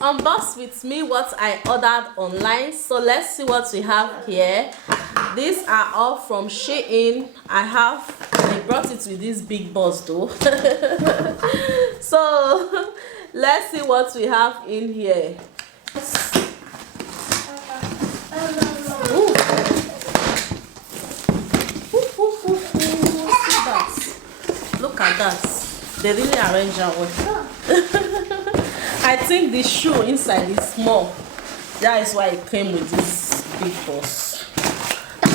unbox with me what I ordered online. So let's see what we have here. These are all from Shein. They brought it with this big box though. So let's see what we have in here. Look at that. They really arrange our well. I think the shoe inside is small. That is why it came with this big box.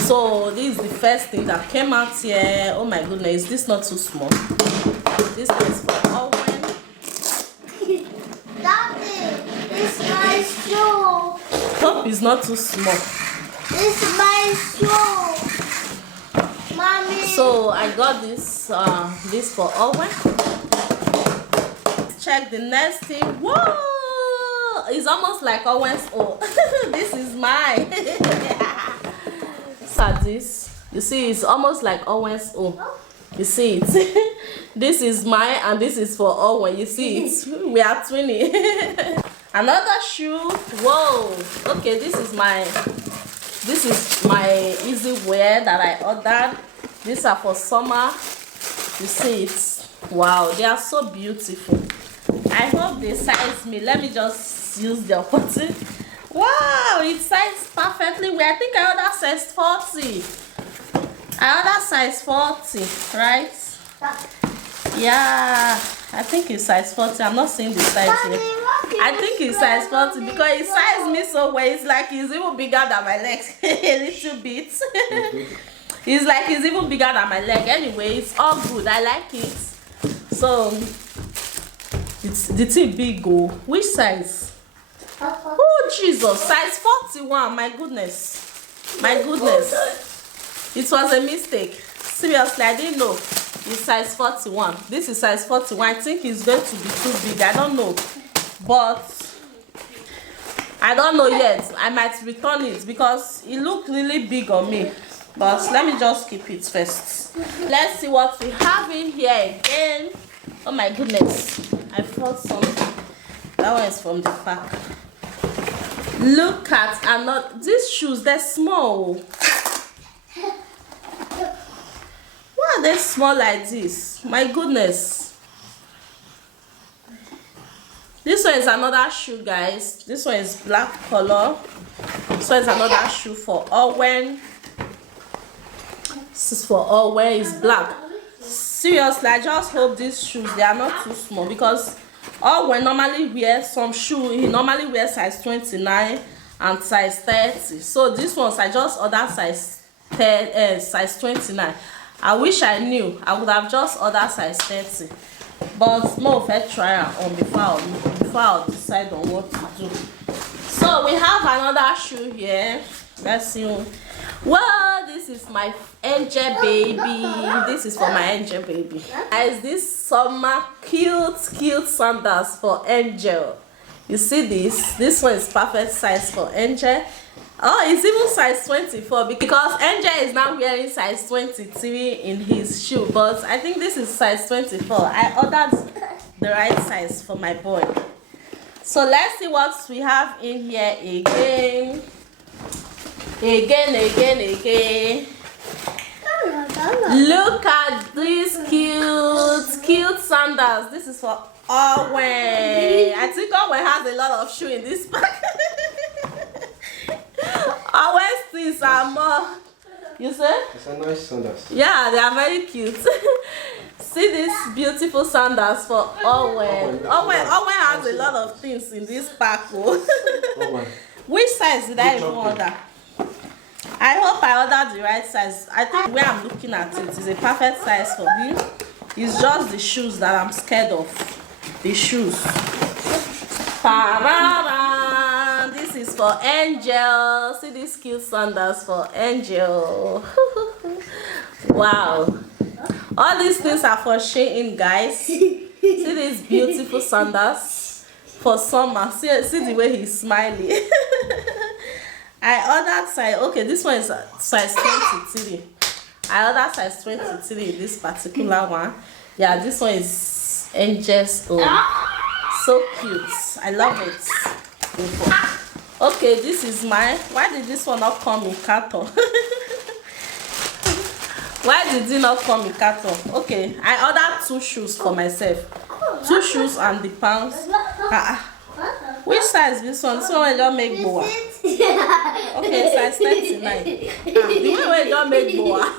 So this is the first thing that came out here. Oh my goodness, is this not too small? This is for Owen. Daddy, this is my shoe. Hope it's not too small. This is my shoe. Mommy. So I got this for Owen. Check the next thing. Whoa! It's almost like Owen's own. This is mine. So this, you see, it's almost like Owen's own. You see it. This is mine and this is for Owen. You see it. We are twinning. Another shoe. Whoa. Okay, this is my easy wear that I ordered. These are for summer. You see it. Wow, they are so beautiful. I hope they size me. Let me just use the opportunity. Wow, it sized perfectly well. I think I ordered size 40. I ordered size 40, right? Yeah, I think it's size 40. I'm not seeing the size here. I think it's size 40 because it sized me so well. It's like it's even bigger than my legs. A little bit. It's like it's even bigger than my leg. Anyway, it's all good. I like it. So it's the thing big. Go. Which size? Oh Jesus, size 41. My goodness. My goodness. It was a mistake. Seriously, I didn't know. It's size 41. This is size 41. I think it's going to be too big. I don't know. But I don't know yet. I might return it because it looked really big on me. But let me just keep it first. Let's see what we have in here again. Oh my goodness. I thought something. That one is from the pack. Look at another. These shoes, they're small. Why are they small like this? My goodness. This one is another shoe, guys. This one is black color. This one is another shoe for Owen. This is for Owen. It's black. Seriously, I just hope these shoes, they are not too small because Owen normally wears some shoe. He normally wears size 29 and size 30. So these ones I just ordered size 29. I wish I knew. I would have just ordered size 30. But more of a trial on before I'll decide on what to do. So we have another shoe here. Let's see. Well, this is my angel baby. This is for my angel baby. Guys, this summer cute sandals for Angel. You see this? This one is perfect size for Angel. Oh, it's even size 24 because Angel is now wearing size 23 in his shoe. But I think this is size 24. I ordered the right size for my boy. So let's see what we have in here again. Again. Look at these cute sandals. This is for Owen. I think Owen has a lot of shoe in this pack. Owen's things are more. You say? It's a nice sandals. Yeah, they are very cute. See these beautiful sandals for Owen. Owen has a lot of things in this pack. Which size did I even order? I hope I ordered the right size. I think where I'm looking at it is a perfect size for him. It's just the shoes that I'm scared of. The shoes. Ta-da-da! This is for Angel. See these cute sandals for Angel. Wow. All these things are for Shein, guys. See these beautiful sandals for summer. See the way he's smiling. I ordered size. Okay, this one is size 23. I ordered size 23 in this particular one. Yeah, this one is Angel's own. So cute. I love it. before. Okay, this is mine. Why did this one not come in carton? Why did it not come in carton? Okay, I ordered 2 shoes for myself. 2 shoes and the pants. Which size this one? This one I don't make boa. Okay, size 39. The way I don't make boa.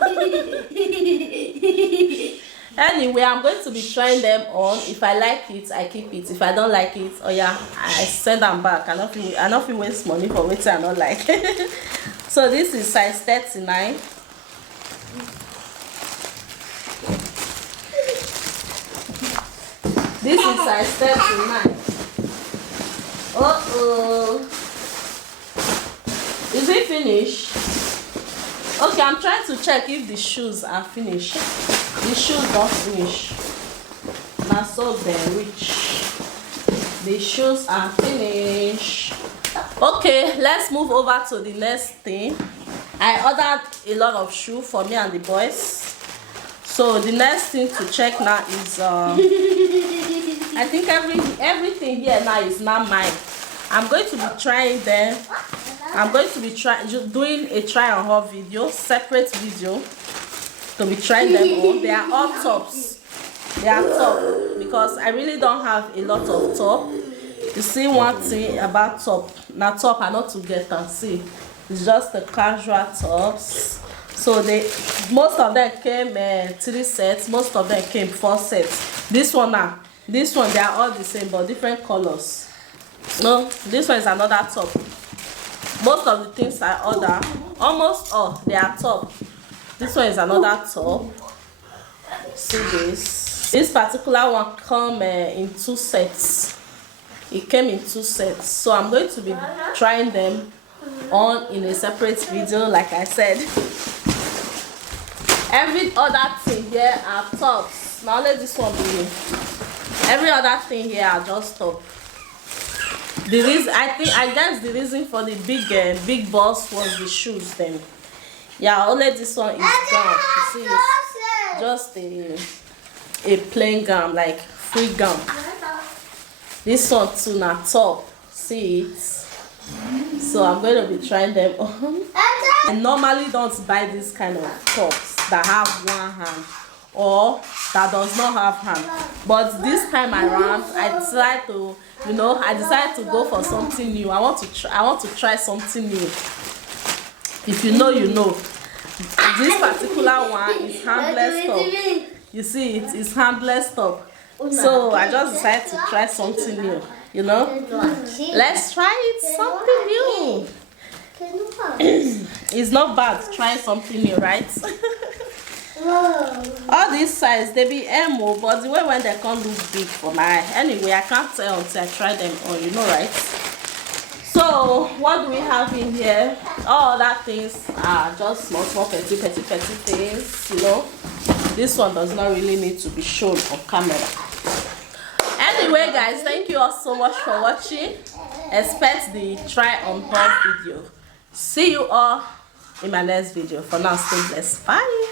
Anyway, I'm going to be trying them on. If I like it, I keep it. If I don't like it, oh yeah, I send them back. I not feel waste money for what I don't like. So this is size 39. This is size 39. Uh-oh. Is it finished? Okay, I'm trying to check if the shoes are finished. The shoes don't finish. Now so they reach. The shoes are finished. Okay, let's move over to the next thing. I ordered a lot of shoes for me and the boys. So the next thing to check now is I think everything here now is not mine. I'm going to be trying them. I'm going to be doing a try on haul video, separate video, to be trying them on. They are all tops. They are top because I really don't have a lot of top. You see one thing about top. Now top are not to get and see. It's just the casual tops. So most of them came 3 sets. Most of them came 4 sets. This one they are all the same but different colors. No, this one is another top. Most of the things I order, almost all, they are top. This one is another top. See this. This particular one come in 2 sets. It came in 2 sets. So I'm going to be trying them on in a separate video, like I said. Every other thing here are tops. Now let this one be. Every other thing here are just top. The reason I guess the reason for the big boss was the shoes then. Yeah, only this one is gum. You see, it's just a plain gum, like free gum. This one too na top. See it. So I'm going to be trying them on. I normally don't buy this kind of tops that have one hand or that does not have hand. But this time around, I decided to, go for something new. I want to try something new. If you know, you know. This particular one is handless top. You see, it is handless top. So I just decided to try something new. Let's try it, something new. It's not bad trying something new, right? All these size they be emo, but the way when they can't look big for my eye. Anyway, I can't tell until I try them on, right? So what do we have in here? All that things are just small petty things. This one does not really need to be shown on camera. Anyway guys, thank you all so much for watching. Expect the try on haul video. See you all in my next video. For now, stay blessed. Bye.